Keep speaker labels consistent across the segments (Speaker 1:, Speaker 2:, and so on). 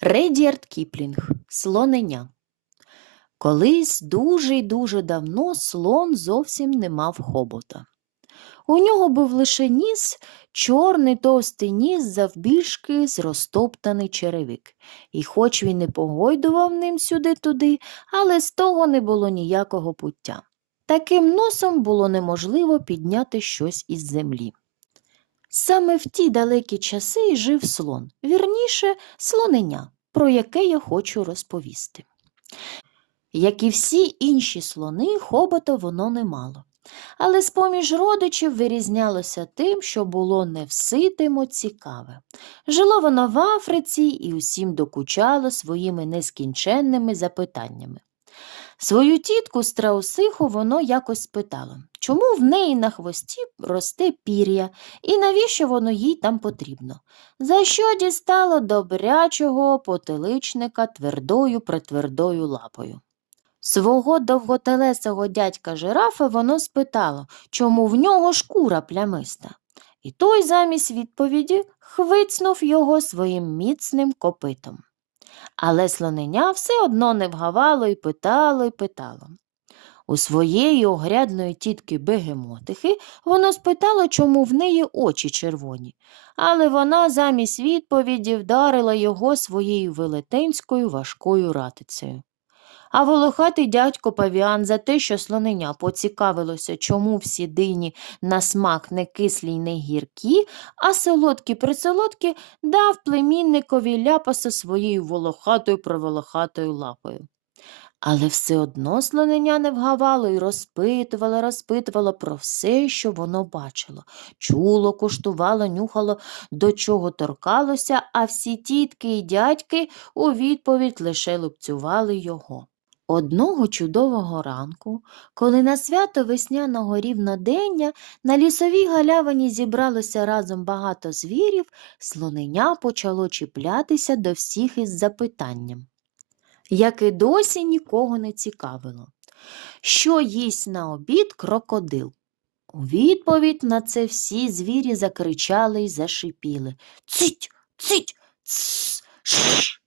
Speaker 1: Редіард Кіплінг Слонення. Колись дуже й дуже давно слон зовсім не мав хобота. У нього був лише ніс, чорний товстий ніс завбільшки з розтоптаний черевик, і хоч він і погойдував ним сюди-туди, але з того не було ніякого пуття. Таким носом було неможливо підняти щось із землі. Саме в ті далекі часи й жив слон, вірніше, слоненя, про яке я хочу розповісти. Як і всі інші слони, хобота воно не мало. Але з-поміж родичів вирізнялося тим, що було невситимо цікаве. Жило воно в Африці і усім докучало своїми нескінченними запитаннями. Свою тітку страусиху воно якось спитало, чому в неї на хвості росте пір'я і навіщо воно їй там потрібно, за що дістало добрячого потиличника твердою притвердою лапою. Свого довготелесого дядька жирафа воно спитало, чому в нього шкура плямиста. І той замість відповіді хвицнув його своїм міцним копитом. Але слоненя все одно не вгавало і питало і питало. У своєї огрядної тітки бегемотихи воно спитало, чому в неї очі червоні, але вона замість відповіді вдарила його своєю велетенською важкою ратицею. А волохатий дядько павіан за те, що слоненя поцікавилося, чому всі дині на смак не кислі й не гіркі, а солодкі присолодкі, дав племінникові ляпаса своєю волохатою проволохатою лапою. Але все одно слоненя не вгавало і розпитувало, розпитувало про все, що воно бачило. Чуло, куштувало, нюхало, до чого торкалося, а всі тітки і дядьки у відповідь лише лупцювали його. Одного чудового ранку, коли на свято весняного рівнодення на лісовій галявині зібралося разом багато звірів, слоненя почало чіплятися до всіх із запитанням, яке досі нікого не цікавило. Що їсть на обід крокодил? У відповідь на це всі звірі закричали й зашипіли Цить, цить, цс, шш.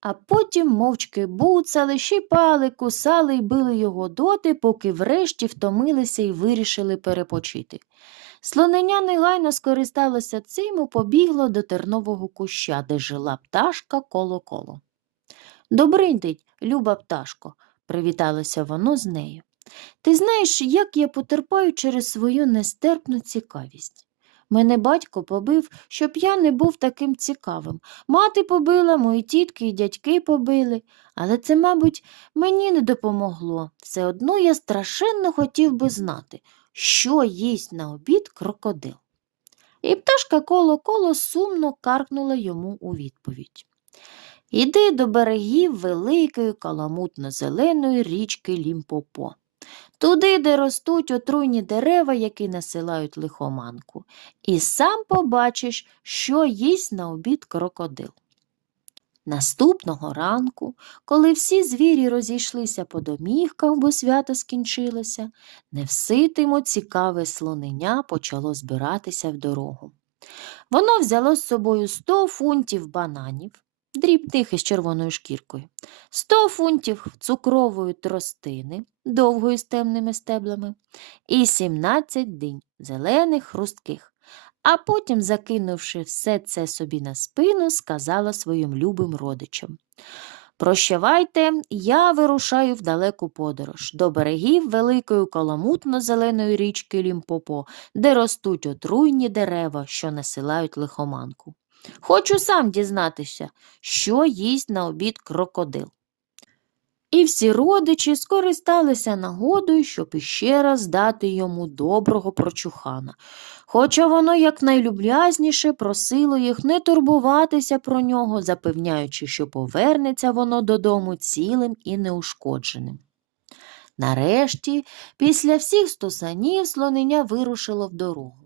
Speaker 1: А потім мовчки буцали, щипали, кусали й били його доти, поки врешті втомилися і вирішили перепочити. Слоненя негайно скористалося цим і побігло до тернового куща, де жила пташка коло-коло. Добрий день, люба пташко, привіталося воно з нею. Ти знаєш, як я потерпаю через свою нестерпну цікавість. Мене батько побив, щоб я не був таким цікавим. Мати побила, мої тітки і дядьки побили, але це, мабуть, мені не допомогло. Все одно я страшенно хотів би знати, що їсть на обід крокодил. І пташка коло-коло сумно каркнула йому у відповідь. Іди до берегів великої каламутно-зеленої річки Лімпопо. Туди, де ростуть отруйні дерева, які насилають лихоманку, і сам побачиш, що їсть на обід крокодил. Наступного ранку, коли всі звірі розійшлися по домівках, бо свято скінчилося, невситимо цікаве слоненя почало збиратися в дорогу. Воно взяло з собою сто фунтів бананів, дрібних із червоною шкіркою, 100 фунтів цукрової тростини, довгої з темними стеблами, і 17 динь зелених хрустких. А потім, закинувши все це собі на спину, сказала своїм любим родичам. Прощавайте, я вирушаю в далеку подорож до берегів великої каламутно-зеленої річки Лімпопо, де ростуть отруйні дерева, що насилають лихоманку. Хочу сам дізнатися, що їсть на обід крокодил. І всі родичі скористалися нагодою, щоб іще раз дати йому доброго прочухана, хоча воно якнайлюблязніше просило їх не турбуватися про нього, запевняючи, що повернеться воно додому цілим і неушкодженим. Нарешті, після всіх стосанів, слоненя вирушило в дорогу.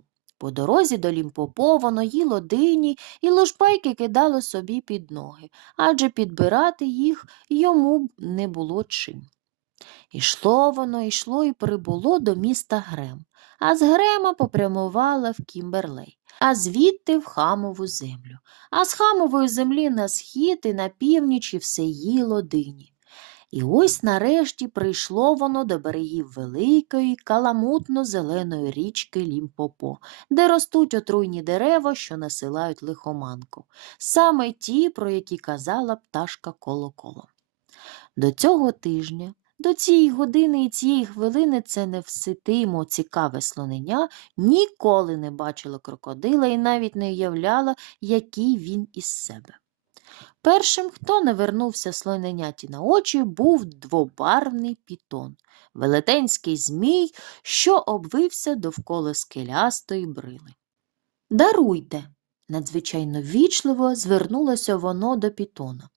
Speaker 1: По дорозі до Лімпопо воно їло дині і лушпайки кидало собі під ноги, адже підбирати їх йому не було чим. Ішло воно, йшло і прибуло до міста Грем, а з Грема попрямувала в Кімберлей. а звідти в хамову землю. А з хамової землі на схід і на північ і все їло дині. І ось нарешті прийшло воно до берегів великої, каламутно-зеленої річки Лімпопо, де ростуть отруйні дерева, що насилають лихоманку, саме ті, про які казала пташка колоколо. До цього тижня, до цієї години і цієї хвилини це невситимо цікаве слонення ніколи не бачило крокодила і навіть не уявляла, який він із себе. Першим, хто не вернувся слоненяті на очі, був двобарвний пітон, велетенський змій, що обвився довкола скелястої брили. Даруйте, надзвичайно вічливо звернулося воно до пітона.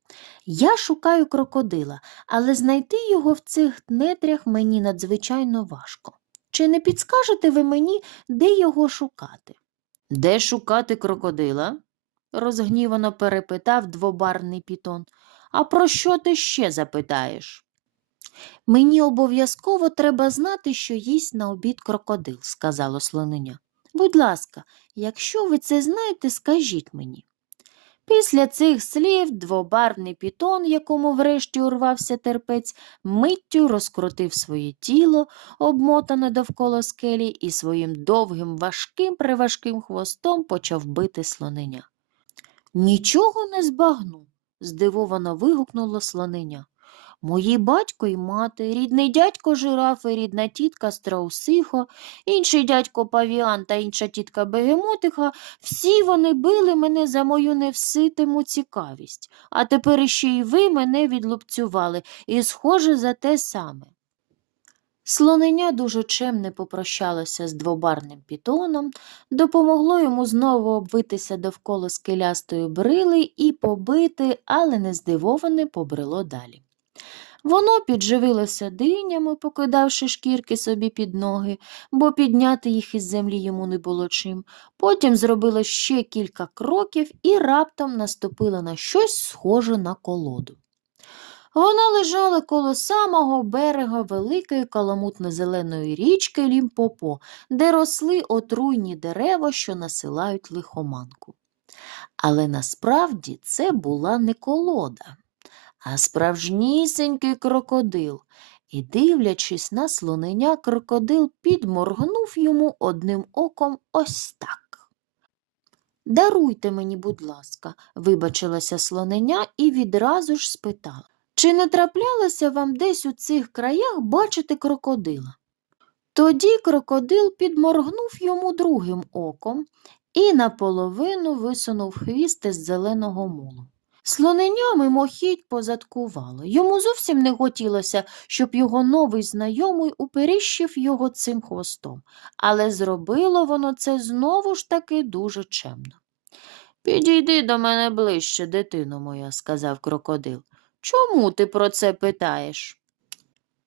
Speaker 1: Я шукаю крокодила, але знайти його в цих нетрях мені надзвичайно важко. Чи не підскажете ви мені, де його шукати? Де шукати крокодила? Розгнівано перепитав двобарний пітон. А про що ти ще запитаєш? Мені обов'язково треба знати, що їсть на обід крокодил, сказало слонення. Будь ласка, якщо ви це знаєте, скажіть мені. Після цих слів двобарний пітон, якому врешті урвався терпець, миттю розкрутив своє тіло, обмотане довкола скелі, і своїм довгим, важким, приважким хвостом почав бити слонення. Нічого не збагну, здивовано вигукнуло слонення. Мої батько і мати, рідний дядько жирафа, і рідна тітка страусиха, інший дядько павіан та інша тітка бегемотиха, всі вони били мене за мою невситиму цікавість, а тепер іще й ви мене відлупцювали, і схоже за те саме. Слонення дуже чемне попрощалося з двобарним пітоном, допомогло йому знову обвитися довкола скелястої брили і побити, але не здивоване побрело далі. Воно підживилося динями, покидавши шкірки собі під ноги, бо підняти їх із землі йому не було чим. Потім зробило ще кілька кроків і раптом наступила на щось схоже на колоду. Вона лежала коло самого берега великої каламутно-зеленої річки Лімпопо, де росли отруйні дерева, що насилають лихоманку. Але насправді це була не колода, а справжнісінький крокодил. І, дивлячись на слонення, крокодил підморгнув йому одним оком ось так. Даруйте мені, будь ласка, вибачилася слонення і відразу ж спитала. Чи не траплялося вам десь у цих краях бачити крокодила? Тоді крокодил підморгнув йому другим оком і наполовину висунув хвіст із зеленого мулу. Слонення мимохідь позадкувало. Йому зовсім не хотілося, щоб його новий знайомий уперіщив його цим хвостом, але зробило воно це знову ж таки дуже чемно. Підійди до мене ближче, дитино моя, сказав крокодил. Чому ти про це питаєш?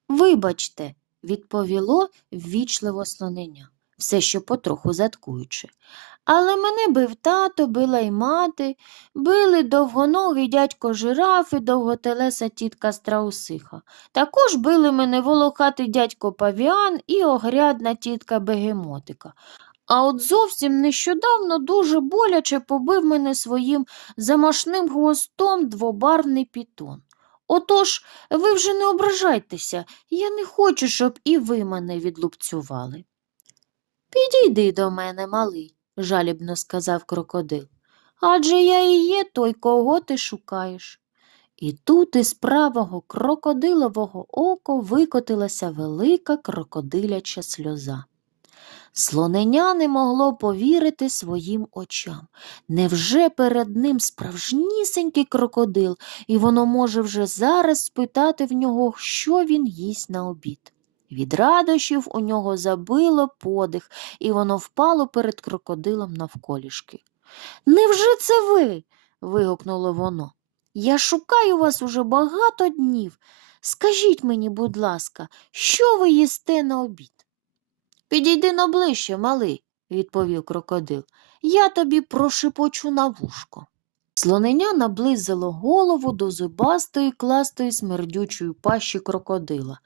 Speaker 1: Вибачте, відповіло ввічливо слонення, все ще потроху заткуючи. Але мене бив тато, била й мати, били довгоногий дядько жираф і довготелеса тітка страусиха. Також били мене волохатий дядько павіан і огрядна тітка бегемотика. А от зовсім нещодавно дуже боляче побив мене своїм замашним хвостом двобарний пітон. Отож, ви вже не ображайтеся, я не хочу, щоб і ви мене відлупцювали. Підійди до мене, малий, жалібно сказав крокодил. Адже я і є той, кого ти шукаєш. І тут із правого крокодилового ока викотилася велика крокодиляча сльоза. Слоненя не могло повірити своїм очам. Невже перед ним справжнісінький крокодил, і воно може вже зараз спитати в нього, що він їсть на обід? Від радощів у нього забило подих, і воно впало перед крокодилом навколішки. Невже це ви? вигукнуло воно. Я шукаю вас уже багато днів. Скажіть мені, будь ласка, що ви їсте на обід? Підійди на ближче, малий, відповів крокодил. Я тобі прошепочу на вушко. Слоненя наблизило голову до зубастої кластої смердючої пащі крокодила,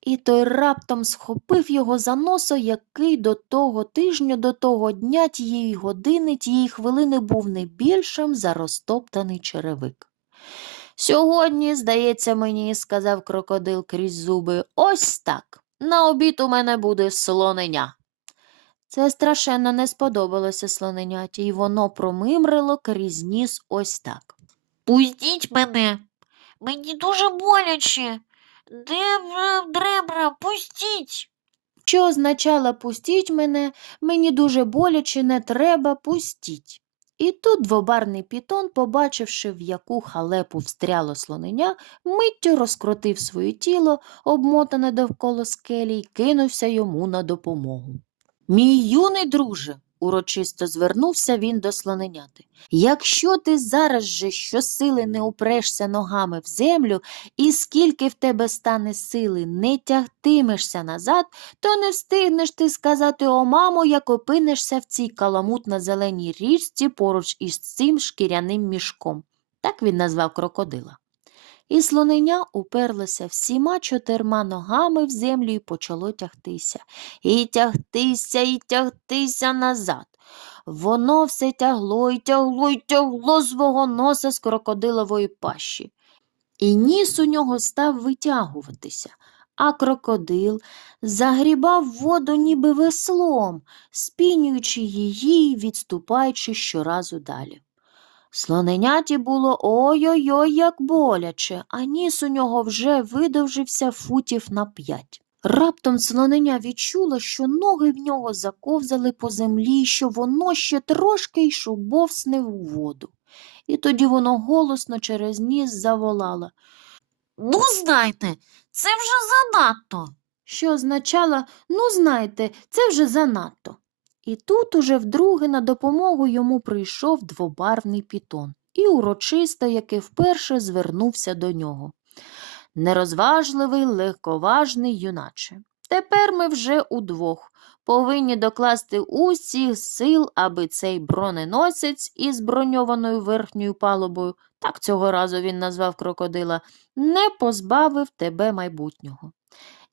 Speaker 1: і той раптом схопив його за носа, який до того тижня, до того дня, тієї години, тієї хвилини був не більшим за розтоптаний черевик. Сьогодні, здається мені, сказав крокодил крізь зуби, ось так. На обід у мене буде слоненя. Це страшенно не сподобалося слоненяті, і воно промимрило крізь ніс ось так.
Speaker 2: Пустіть мене. Мені дуже боляче. Дебра, дребра, пустіть.
Speaker 1: Що означало пустіть мене, мені дуже боляче не треба, пустіть. І тут двобарний пітон, побачивши, в яку халепу встряло слоненя, миттю розкрутив своє тіло, обмотане довкола скелі, й кинувся йому на допомогу. Мій юний друже, урочисто звернувся він до слоненяти. Якщо ти зараз же щосили не упрешся ногами в землю, і скільки в тебе стане сили, не тягтимешся назад, то не встигнеш ти сказати о мамо, як опинишся в цій каламутно зеленій річці поруч із цим шкіряним мішком. Так він назвав крокодила. І слоненя уперлося всіма чотирма ногами в землю і почало тягтися. І тягтися, і тягтися назад. Воно все тягло і тягло і тягло свого носа з крокодилової пащі. І ніс у нього став витягуватися, а крокодил загрібав воду ніби веслом, спінюючи її відступаючи щоразу далі. Слоненяті було ой-ой-ой, як боляче, а ніс у нього вже видовжився футів на п'ять. Раптом слоненя відчула, що ноги в нього заковзали по землі, що воно ще трошки й шубовсне у воду. І тоді воно голосно через ніс заволало,
Speaker 2: Ну, знайте, це вже занадто.
Speaker 1: що означало ну, знаєте, це вже занадто. І тут уже вдруге на допомогу йому прийшов двобарвний пітон і урочисто, як і вперше, звернувся до нього. Нерозважливий, легковажний юначе. Тепер ми вже удвох повинні докласти усіх сил, аби цей броненосець із броньованою верхньою палубою, так цього разу він назвав крокодила, не позбавив тебе майбутнього.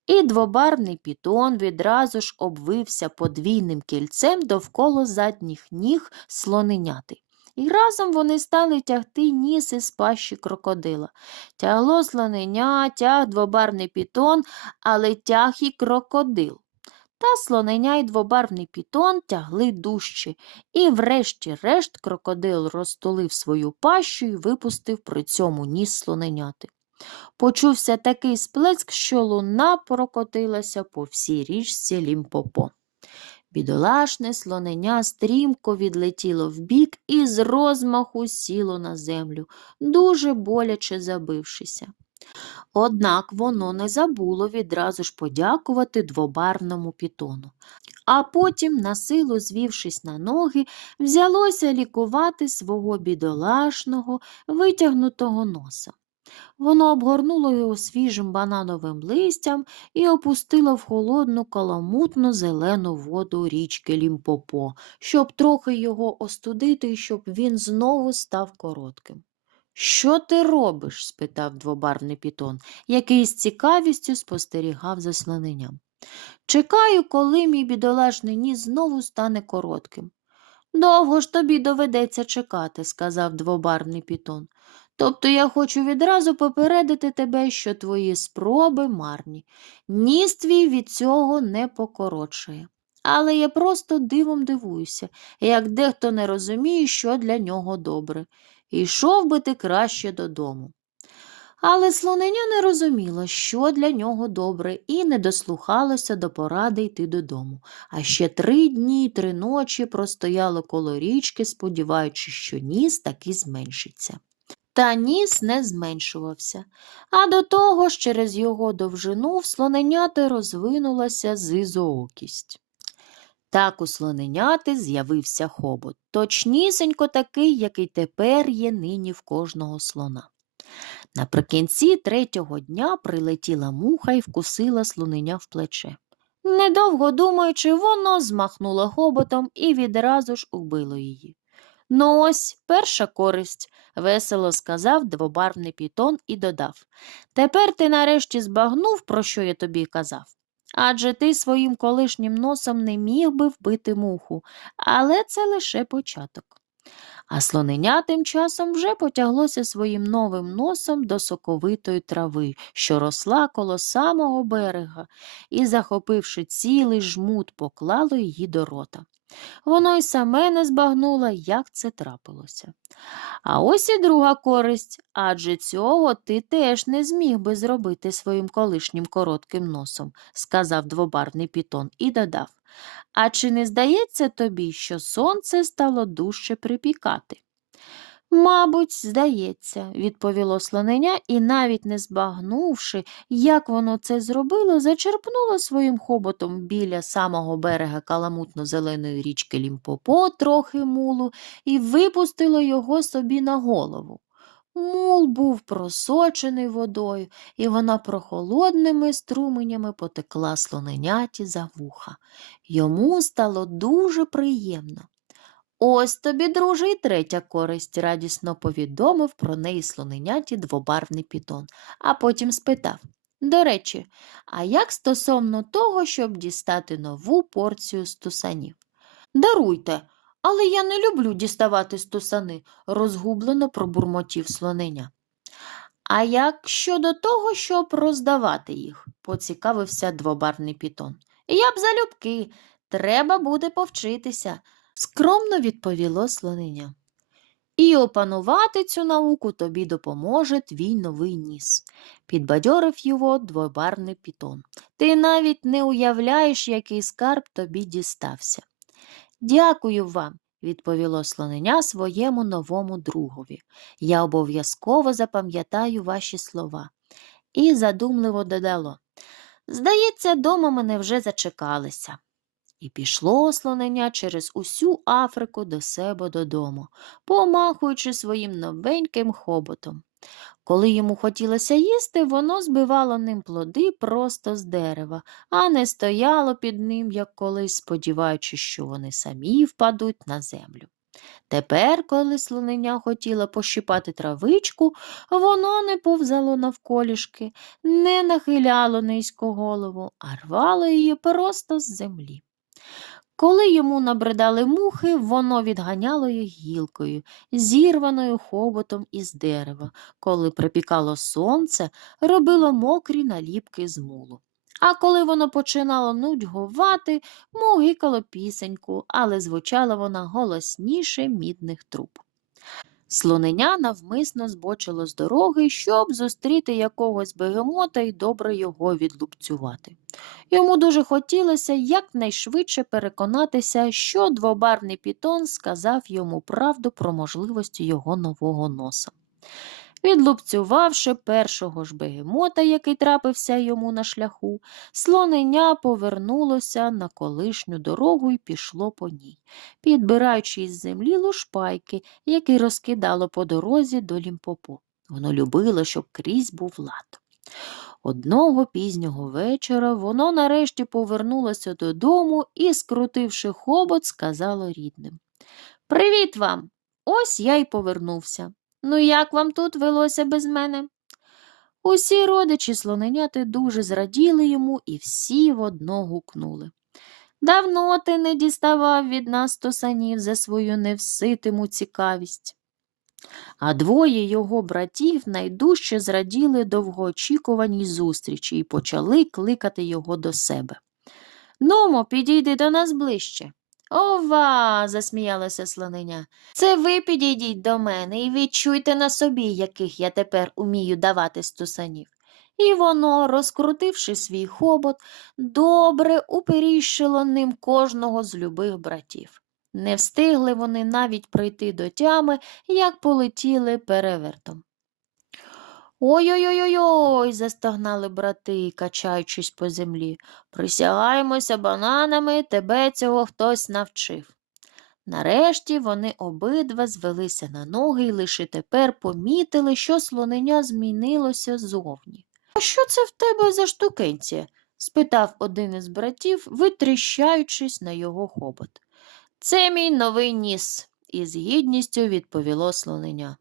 Speaker 1: І двобарний пітон відразу ж обвився подвійним кільцем довкола задніх ніг слоненяти. І разом вони стали тягти ніс із пащі крокодила. Тягло слоненя, тяг двобарний пітон, але тяг і крокодил. Та слоненя й двобарвний пітон тягли дужче, і врешті-решт крокодил розтулив свою пащу і випустив при цьому ніс слоненяти. Почувся такий сплеск, що луна прокотилася по всій річці Лімпопо. Бідолашне слоненя стрімко відлетіло вбік і з розмаху сіло на землю, дуже боляче забившися. Однак воно не забуло відразу ж подякувати двобарному пітону. А потім, на силу звівшись на ноги, взялося лікувати свого бідолашного, витягнутого носа. Воно обгорнуло його свіжим банановим листям і опустило в холодну каламутну зелену воду річки Лімпопо, щоб трохи його остудити і щоб він знову став коротким. Що ти робиш? спитав двобарний пітон, який з цікавістю спостерігав за слоненням. Чекаю, коли мій бідолашний ніс знову стане коротким. Довго ж тобі доведеться чекати, сказав двобарний пітон. Тобто я хочу відразу попередити тебе, що твої спроби марні. Ніс твій від цього не покоротшає. Але я просто дивом дивуюся, як дехто не розуміє, що для нього добре. Ішов би ти краще додому. Але слоненя не розуміла, що для нього добре, і не дослухалося до поради йти додому. А ще три дні й три ночі простояло коло річки, сподіваючись, що ніс таки зменшиться. Та ніс не зменшувався, а до того ж через його довжину в слоненяти розвинулася зизоокість. Так у слоненяти з'явився хобот, точнісінько такий, який тепер є нині в кожного слона. Наприкінці третього дня прилетіла муха і вкусила слоненя в плече. Недовго думаючи, воно змахнуло хоботом і відразу ж убило її. Ну ось перша користь, весело сказав двобарвний пітон і додав. Тепер ти нарешті збагнув, про що я тобі казав. Адже ти своїм колишнім носом не міг би вбити муху, але це лише початок. А слоненя тим часом вже потяглося своїм новим носом до соковитої трави, що росла коло самого берега, і, захопивши цілий жмут, поклало її до рота. Воно й саме не збагнуло, як це трапилося. А ось і друга користь, адже цього ти теж не зміг би зробити своїм колишнім коротким носом, сказав двобарвний пітон і додав. А чи не здається тобі, що сонце стало дужче припікати? Мабуть, здається, відповіло слоненя і, навіть не збагнувши, як воно це зробило, зачерпнуло своїм хоботом біля самого берега каламутно-зеленої річки Лімпопо трохи мулу і випустило його собі на голову. Мул був просочений водою, і вона прохолодними струменями потекла слоненяті за вуха. Йому стало дуже приємно. Ось тобі, друже, і третя користь, радісно повідомив про неї слоненяті двобарвний пітон, а потім спитав. До речі, а як стосовно того, щоб дістати нову порцію стусанів? Даруйте, але я не люблю діставати стусани, розгублено пробурмотів слоненя. А як щодо того, щоб роздавати їх, поцікавився двобарвний пітон. Я б залюбки, треба буде повчитися, скромно відповіло слоненя. І опанувати цю науку тобі допоможе твій новий ніс, підбадьорив його двобарний пітон. Ти навіть не уявляєш, який скарб тобі дістався. Дякую вам, відповіло слоненя своєму новому другові. Я обов'язково запам'ятаю ваші слова. І задумливо додало. Здається, дома мене вже зачекалися. І пішло слоненя через усю Африку до себе додому, помахуючи своїм новеньким хоботом. Коли йому хотілося їсти, воно збивало ним плоди просто з дерева, а не стояло під ним, як колись, сподіваючись, що вони самі впадуть на землю. Тепер, коли слоненя хотіла пощипати травичку, воно не повзало навколішки, не нахиляло низько голову, а рвало її просто з землі. Коли йому набридали мухи, воно відганяло їх гілкою, зірваною хоботом із дерева. Коли припікало сонце, робило мокрі наліпки з мулу. А коли воно починало нудьгувати, мугикало пісеньку, але звучала вона голосніше мідних труб. Слоненя навмисно збочило з дороги, щоб зустріти якогось бегемота і добре його відлупцювати. Йому дуже хотілося якнайшвидше переконатися, що двобарний пітон сказав йому правду про можливості його нового носа. Відлупцювавши першого ж бегемота, який трапився йому на шляху, слоненя повернулося на колишню дорогу і пішло по ній, підбираючи із землі лушпайки, які розкидало по дорозі до лімпопо. Воно любило, щоб крізь був лад. Одного пізнього вечора воно нарешті повернулося додому і, скрутивши хобот, сказало рідним Привіт вам! Ось я й повернувся. Ну, як вам тут велося без мене? Усі родичі слоненяти дуже зраділи йому і всі в одно гукнули. Давно ти не діставав від нас тосанів за свою невситиму цікавість. А двоє його братів найдужче зраділи довгоочікуваній зустрічі і почали кликати його до себе. Нумо, підійди до нас ближче. Ова, засміялася слоненя. Це ви підійдіть до мене і відчуйте на собі, яких я тепер умію давати стусанів. І воно, розкрутивши свій хобот, добре уперіщило ним кожного з любих братів. Не встигли вони навіть прийти до тями, як полетіли перевертом. Ой-ой-ой, застогнали брати, качаючись по землі. Присягаємося бананами, тебе цього хтось навчив. Нарешті вони обидва звелися на ноги і лише тепер помітили, що слоненя змінилося зовні. А що це в тебе за штукенція? спитав один із братів, витріщаючись на його хобот. Це мій новий ніс, із гідністю відповіло слоненя.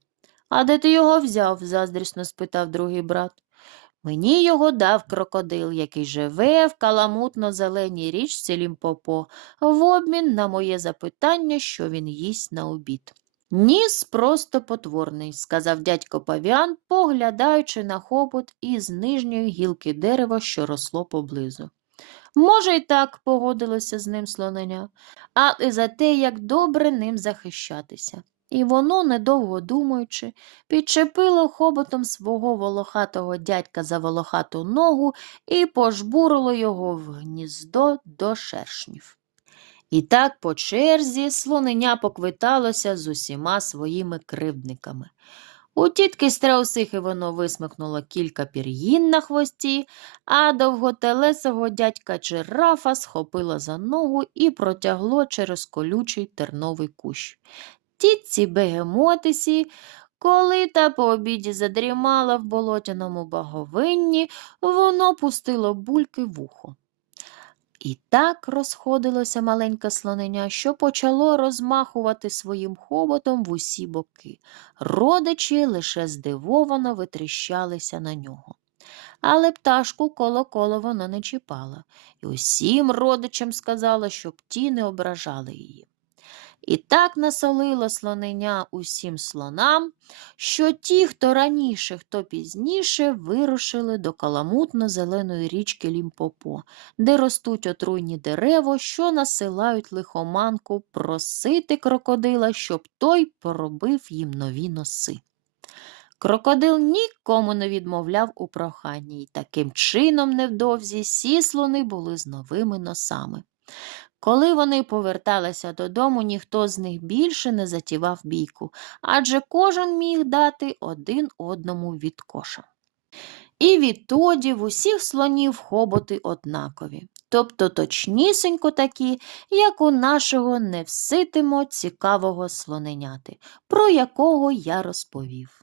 Speaker 1: А де ти його взяв? заздрісно спитав другий брат. Мені його дав крокодил, який живе в каламутно-зеленій річці Лімпопо, в обмін на моє запитання, що він їсть на обід. Ніс просто потворний, сказав дядько павіан, поглядаючи на хобот із нижньої гілки дерева, що росло поблизу. Може, й так погодилося з ним слоненя, але за те, як добре ним захищатися. І воно, недовго думаючи, підчепило хоботом свого волохатого дядька за волохату ногу і пожбурило його в гніздо до шершнів. І так по черзі слоненя поквиталося з усіма своїми кривдниками. У тітки страусихи воно висмикнуло кілька пір'їн на хвості, а довготелесого дядька Джирафа схопило за ногу і протягло через колючий терновий кущ. Тітці бегемотисі, коли та по обіді задрімала в болотяному баговинні, воно пустило бульки в ухо. І так розходилося маленьке слоненя, що почало розмахувати своїм хоботом в усі боки. Родичі лише здивовано витріщалися на нього. Але пташку коло-коло вона не чіпала, і усім родичам сказала, щоб ті не ображали її. І так насолило слоненя усім слонам, що ті, хто раніше, хто пізніше, вирушили до каламутно-зеленої річки Лімпопо, де ростуть отруйні дерева, що насилають лихоманку просити крокодила, щоб той поробив їм нові носи. Крокодил нікому не відмовляв у проханні, і таким чином невдовзі сі слони були з новими носами. Коли вони поверталися додому, ніхто з них більше не затівав бійку, адже кожен міг дати один одному від коша. І відтоді в усіх слонів хоботи однакові, тобто точнісінько такі, як у нашого невситимо цікавого слоненяти, про якого я розповів.